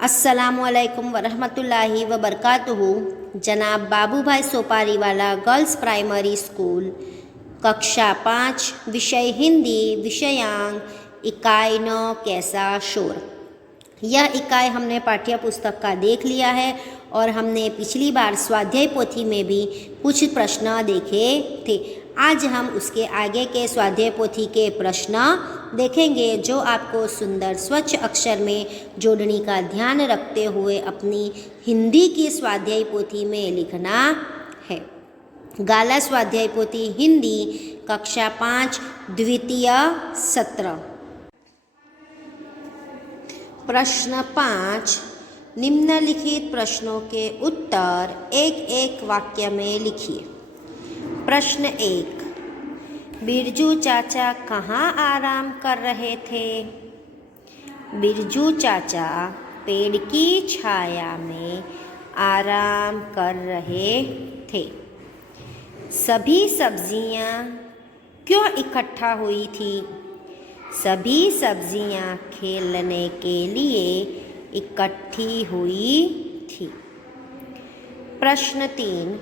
अस्सलामुअलैकुम वरहमतुल्लाहि वबरकातुहू। जनाब बाबूभाई सोपारीवाला गर्ल्स प्राइमरी स्कूल, कक्षा 5, विषय हिंदी, विषयांक इकाई 9 कैसा शोर। यह इकाई हमने पाठ्य पुस्तक का देख लिया है और हमने पिछली बार स्वाध्याय पोथी में भी कुछ प्रश्न देखे थे। आज हम उसके आगे के स्वाध्याय पोथी के प्रश्न देखेंगे जो आपको सुंदर स्वच्छ अक्षर में जोड़ने का ध्यान रखते हुए अपनी हिंदी की स्वाध्याय पोथी में लिखना है। गाला स्वाध्याय पोथी हिंदी, कक्षा 5, द्वितीय सत्र। प्रश्न 5, निम्नलिखित प्रश्नों के उत्तर एक एक वाक्य में लिखिए। प्रश्न 1, बिरजू चाचा कहाँ आराम कर रहे थे? बिरजू चाचा पेड़ की छाया में आराम कर रहे थे। सभी सब्जियां क्यों इकट्ठा हुई थी? सभी सब्जियां खेलने के लिए इकट्ठी हुई थी। प्रश्न 3,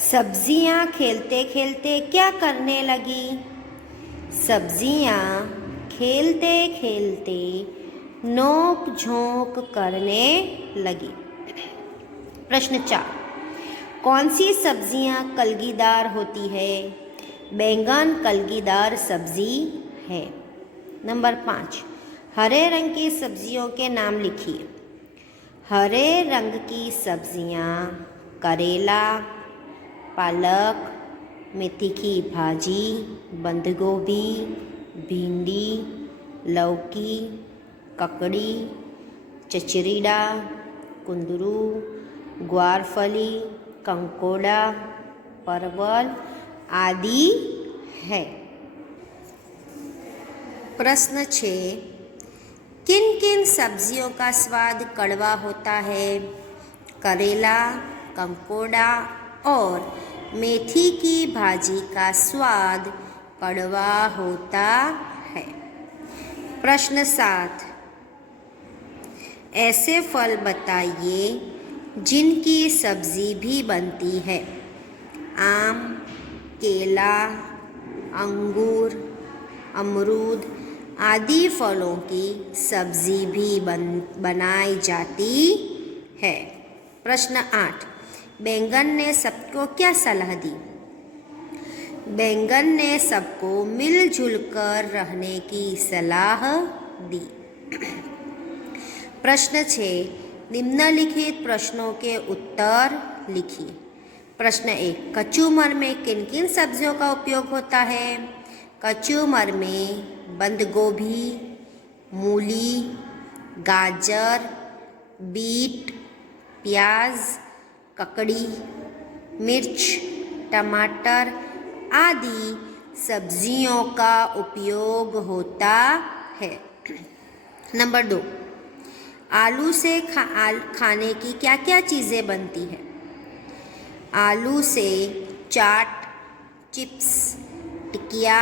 सब्जियां खेलते खेलते क्या करने लगी? सब्जियां खेलते खेलते नोक झोंक करने लगी। प्रश्न 4, कौन सी सब्जियां कलगीदार होती है? बैंगन कलगीदार सब्जी है। नंबर 5, हरे रंग की सब्जियों के नाम लिखिए। हरे रंग की सब्जियां करेला, पालक, मेथी की भाजी, बंद गोभी, भिंडी, लौकी, ककड़ी, चचरीड़ा, कुंदरू, ग्वारफली, कंकोड़ा, परवल आदि है। प्रश्न 6, किन किन सब्जियों का स्वाद कड़वा होता है? करेला, कंकोड़ा और मेथी की भाजी का स्वाद कड़वा होता है। प्रश्न 7, ऐसे फल बताइए जिनकी सब्जी भी बनती है। आम, केला, अंगूर, अमरूद आदि फलों की सब्जी भी बनाई जाती है। प्रश्न 8, बैंगन ने सबको क्या सलाह दी? बैंगन ने सबको मिलजुल कर रहने की सलाह दी। प्रश्न 6, निम्नलिखित प्रश्नों के उत्तर लिखिए। प्रश्न 1, कचूमर में किन किन सब्जियों का उपयोग होता है? कचूमर में बंद गोभी, मूली, गाजर, बीट, प्याज, ककड़ी, मिर्च, टमाटर आदि सब्जियों का उपयोग होता है। नंबर 2, आलू से खाने की क्या क्या चीज़ें बनती है? आलू से चाट, चिप्स, टिकिया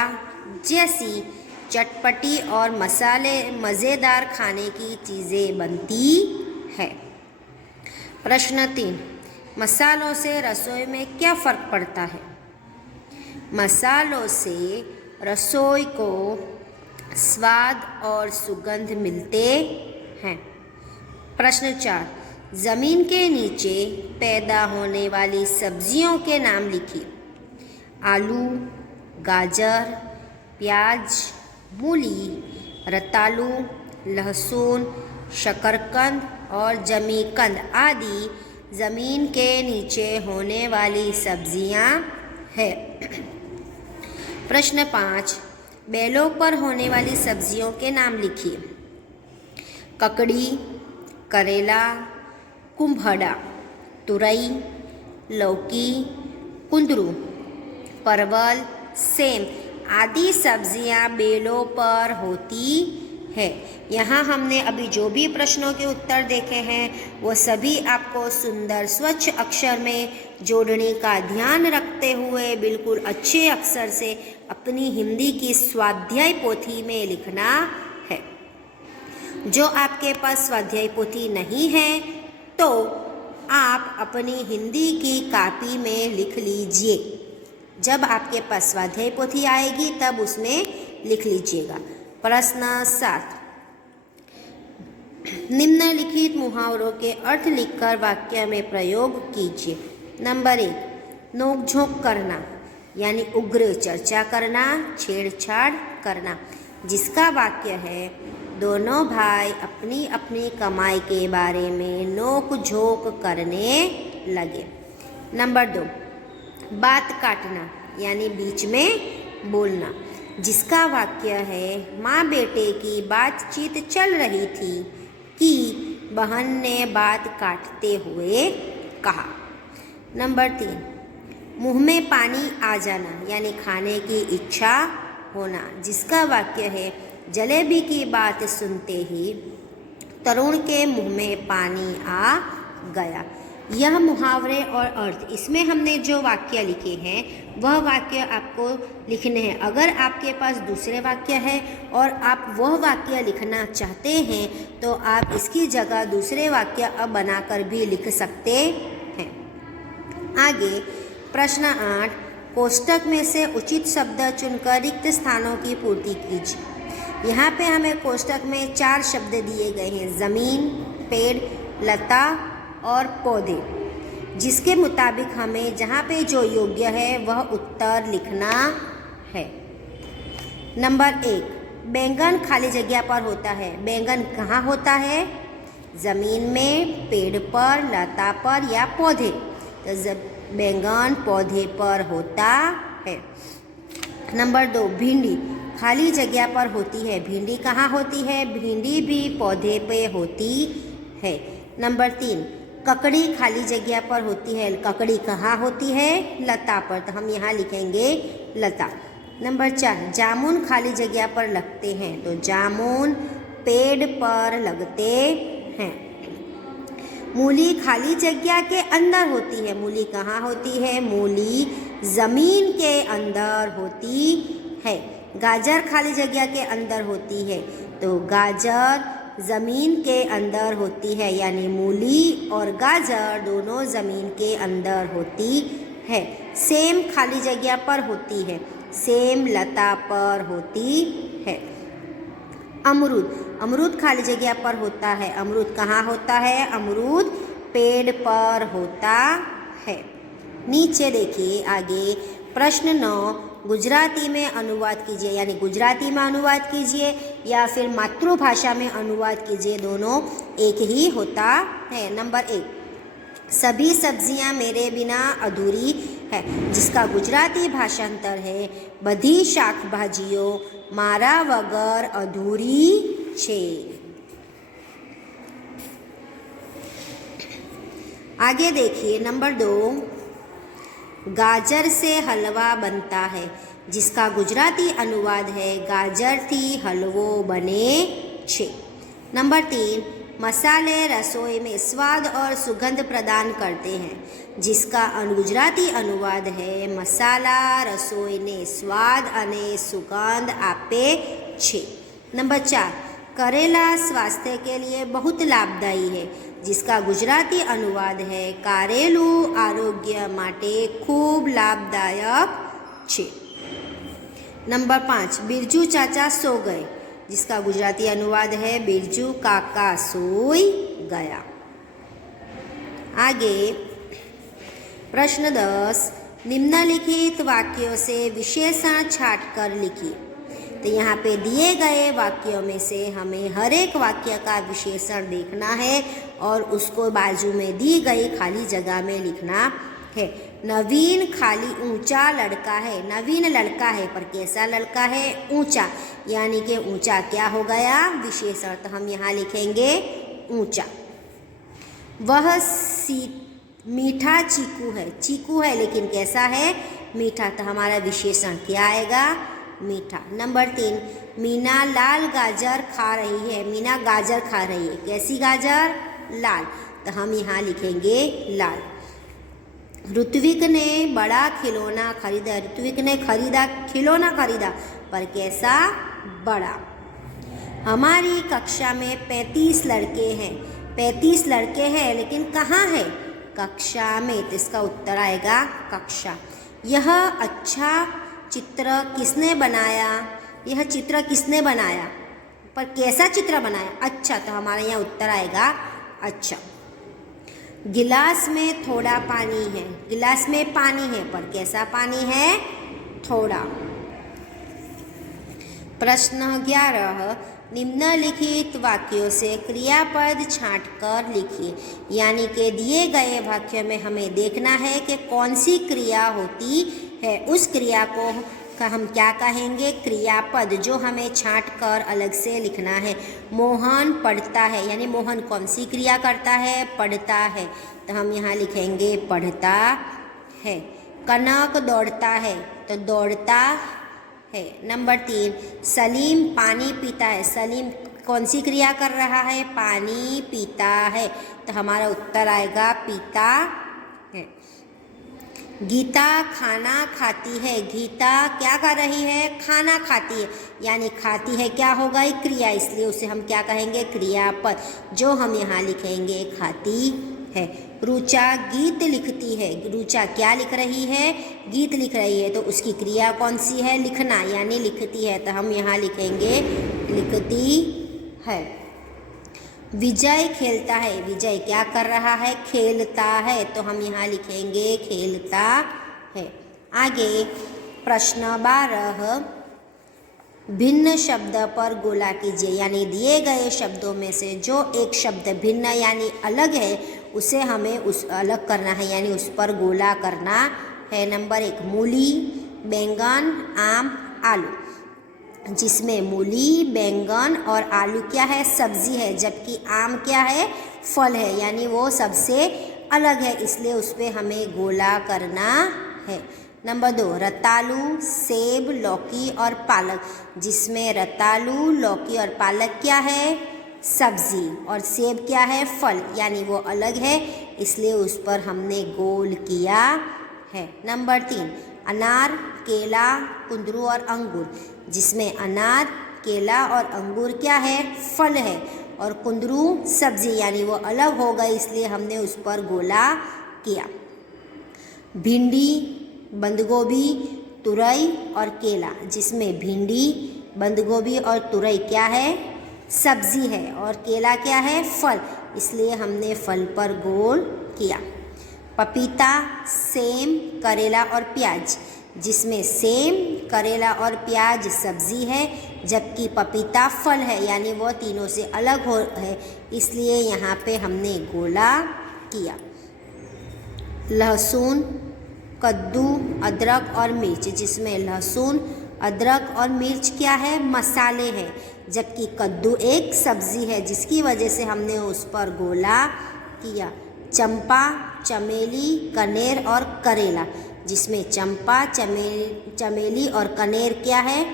जैसी चटपटी और मज़ेदार खाने की चीज़ें बनती है। प्रश्न 3, मसालों से रसोई में क्या फ़र्क पड़ता है? मसालों से रसोई को स्वाद और सुगंध मिलते हैं। प्रश्न 4, ज़मीन के नीचे पैदा होने वाली सब्जियों के नाम लिखिए। आलू, गाजर, प्याज, मूली, रतालू, लहसुन, शकरकंद और जमीकंद आदि ज़मीन के नीचे होने वाली सब्जियां हैं। प्रश्न 5, बेलों पर होने वाली सब्जियों के नाम लिखिए। ककड़ी, करेला, कुम्भड़ा, तुरई, लौकी, कुंदरू, परवल, सेम आदि सब्जियां बेलों पर होती है। यहाँ हमने अभी जो भी प्रश्नों के उत्तर देखे हैं वो सभी आपको सुंदर स्वच्छ अक्षर में जोड़ने का ध्यान रखते हुए बिल्कुल अच्छे अक्षर से अपनी हिंदी की स्वाध्याय पोथी में लिखना है। जो आपके पास स्वाध्याय पोथी नहीं है तो आप अपनी हिंदी की कॉपी में लिख लीजिए। जब आपके पास स्वाध्याय पोथी आएगी तब उसमें लिख लीजिएगा। प्रश्न 7, निम्नलिखित मुहावरों के अर्थ लिखकर वाक्य में प्रयोग कीजिए। नंबर 1, नोकझोंक करना यानी उग्र चर्चा करना, छेड़छाड़ करना, जिसका वाक्य है दोनों भाई अपनी अपनी कमाई के बारे में नोक झोंक करने लगे। नंबर 2, बात काटना यानी बीच में बोलना, जिसका वाक्य है माँ बेटे की बातचीत चल रही थी कि बहन ने बात काटते हुए कहा। नंबर 3, मुंह में पानी आ जाना यानी खाने की इच्छा होना, जिसका वाक्य है जलेबी की बात सुनते ही तरुण के मुंह में पानी आ गया। यह मुहावरे और अर्थ, इसमें हमने जो वाक्य लिखे हैं वह वाक्य आपको लिखने हैं। अगर आपके पास दूसरे वाक्य है और आप वह वाक्य लिखना चाहते हैं तो आप इसकी जगह दूसरे वाक्य अब बनाकर भी लिख सकते हैं। आगे प्रश्न 8, कोष्टक में से उचित शब्द चुनकर रिक्त स्थानों की पूर्ति कीजिए। यहाँ पे हमें कोष्टक में 4 शब्द दिए गए हैं, ज़मीन, पेड़, लता और पौधे, जिसके मुताबिक हमें जहाँ पे जो योग्य है वह उत्तर लिखना है। नंबर 1, बैंगन खाली जगह पर होता है। बैंगन कहाँ होता है? ज़मीन में, पेड़ पर, लता पर या पौधे। तो बैंगन पौधे पर होता है। नंबर 2, भिंडी खाली जगह पर होती है। भिंडी कहाँ होती है? भिंडी भी पौधे पे होती है। नंबर 3, ककड़ी खाली जगह पर होती है। ककड़ी कहाँ होती है? लता पर, तो हम यहाँ लिखेंगे लता। नंबर 4, जामुन खाली जगह पर लगते हैं। तो जामुन पेड़ पर लगते हैं। मूली खाली जगह के अंदर होती है। मूली कहाँ होती है? मूली ज़मीन के अंदर होती है। गाजर खाली जगह के अंदर होती है। तो गाजर ज़मीन के अंदर होती है, यानी मूली और गाजर दोनों ज़मीन के अंदर होती है। सेम खाली जगह पर होती है। सेम लता पर होती है। अमरूद खाली जगह पर होता है। अमरूद कहाँ होता है? अमरूद पेड़ पर होता है। नीचे देखिए आगे प्रश्न 9, गुजराती में अनुवाद कीजिए, यानी गुजराती में अनुवाद कीजिए या फिर मातृभाषा में अनुवाद कीजिए, दोनों एक ही होता है। नंबर 1, सभी सब्जियां मेरे बिना अधूरी है, जिसका गुजराती भाषांतर है बधी शाकभाजीओ मारा वगर अधूरी छे। आगे देखिए नंबर 2, गाजर से हलवा बनता है, जिसका गुजराती अनुवाद है गाजर थी हलवो बने छे। नंबर 3, मसाले रसोई में स्वाद और सुगंध प्रदान करते हैं, जिसका गुजराती अनुवाद है मसाला रसोई ने स्वाद अने सुगंध आपे छे। नंबर 4, करेला स्वास्थ्य के लिए बहुत लाभदायी है, जिसका गुजराती अनुवाद है कारेलू आरोग्य माटे खूब लाभदायक छे। नंबर 5, बिरजू चाचा सो गए, जिसका गुजराती अनुवाद है बिरजू काका सोई गया। आगे प्रश्न 10, निम्नलिखित वाक्यों से विशेषण छांटकर लिखिए। तो यहाँ पे दिए गए वाक्यों में से हमें हर एक वाक्य का विशेषण देखना है और उसको बाजू में दी गई खाली जगह में लिखना है। नवीन खाली ऊंचा लड़का है। नवीन लड़का है, पर कैसा लड़का है? ऊंचा, यानी कि ऊंचा क्या हो गया? विशेषण। तो हम यहाँ लिखेंगे ऊंचा। वह मीठा चीकू है। चीकू है लेकिन कैसा है? मीठा। तो हमारा विशेषण क्या आएगा? मीठा। नंबर 3, मीना लाल गाजर खा रही है। मीना गाजर खा रही है, कैसी गाजर? लाल। तो हम यहाँ लिखेंगे लाल। ऋत्विक ने बड़ा खिलौना खरीदा। ऋत्विक ने खरीदा खिलौना खरीदा, पर कैसा? बड़ा। हमारी कक्षा में 35 लड़के हैं। 35 लड़के हैं, लेकिन कहाँ है? कक्षा में। तो इसका उत्तर आएगा कक्षा। यह अच्छा चित्र किसने बनाया? यह चित्र किसने बनाया? पर कैसा चित्र बनाया? अच्छा। तो हमारे यहाँ उत्तर आएगा अच्छा। गिलास में थोड़ा पानी है। गिलास में पानी है, पर कैसा पानी है? थोड़ा। प्रश्न 11, निम्नलिखित वाक्यों से क्रियापद छांटकर लिखिए। यानी कि दिए गए वाक्य में हमें देखना है कि कौन सी क्रिया होती है। उस क्रिया को हम क्या कहेंगे? क्रियापद, जो हमें छांटकर अलग से लिखना है। मोहन पढ़ता है, यानी मोहन कौन सी क्रिया करता है? पढ़ता है। तो हम यहाँ लिखेंगे पढ़ता है। कनक दौड़ता है, तो दौड़ता है। नंबर 3, सलीम पानी पीता है। सलीम कौन सी क्रिया कर रहा है? पानी पीता है। तो हमारा उत्तर आएगा पीता है। गीता खाना खाती है। गीता क्या कर रही है? खाना खाती है। यानी खाती है क्या होगा? एक क्रिया, इसलिए उसे हम क्या कहेंगे? क्रियापद, जो हम यहाँ लिखेंगे खाती है। रुचा गीत लिखती है। रुचा क्या लिख रही है? गीत लिख रही है। तो उसकी क्रिया कौन सी है? लिखना, यानी लिखती है। तो हम यहाँ लिखेंगे लिखती है। विजय खेलता है। विजय क्या कर रहा है? खेलता है। तो हम यहाँ लिखेंगे खेलता है। आगे प्रश्न 12, भिन्न शब्द पर गोला कीजिए। यानी दिए गए शब्दों में से जो एक शब्द भिन्न यानी अलग है, उसे हमें उस अलग करना है, यानी उस पर गोला करना है। नंबर 1, मूली, बैंगन, आम, आलू। जिसमें मूली, बैंगन और आलू क्या है? सब्जी है, जबकि आम क्या है? फल है, यानी वो सबसे अलग है, इसलिए उस पर हमें गोला करना है। नंबर 2, रतालू, सेब, लौकी और पालक। जिसमें रतालू, लौकी और पालक क्या है? सब्जी, और सेब क्या है? फल, यानी वो अलग है, इसलिए उस पर हमने गोल किया है। नंबर 3, अनार, केला, कुंदरू और अंगूर। जिसमें अनार, केला और अंगूर क्या है? फल है, और कुंदरू सब्जी, यानी वो अलग हो गई, इसलिए हमने उस पर गोला किया। भिंडी, बंदगोभी, तुरई और केला। जिसमें भिंडी, बंदगोभी और तुरई क्या है? सब्जी है, और केला क्या है? फल, इसलिए हमने फल पर गोल किया। पपीता, सेम, करेला और प्याज। जिसमें सेम, करेला और प्याज सब्जी है, जबकि पपीता फल है, यानी वो तीनों से अलग हो है, इसलिए यहाँ पे हमने गोला किया। लहसुन, कद्दू, अदरक और मिर्च। जिसमें लहसुन, अदरक और मिर्च क्या है? मसाले हैं, जबकि कद्दू एक सब्जी है, जिसकी वजह से हमने उस पर गोला किया। चंपा, चमेली, कनेर और करेला। जिसमें चंपा, चमेली और कनेर क्या है?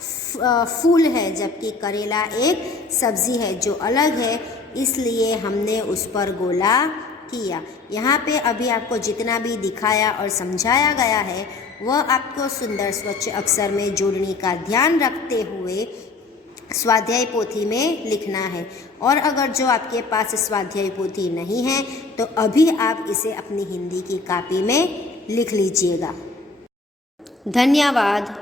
फूल है, जबकि करेला एक सब्जी है जो अलग है, इसलिए हमने उस पर गोला किया। यहाँ पे अभी आपको जितना भी दिखाया और समझाया गया है वह आपको सुंदर स्वच्छ अक्षर में जोड़ने का ध्यान रखते हुए स्वाध्याय पोथी में लिखना है। और अगर जो आपके पास स्वाध्याय पोथी नहीं है तो अभी आप इसे अपनी हिंदी की कॉपी में लिख लीजिएगा। धन्यवाद।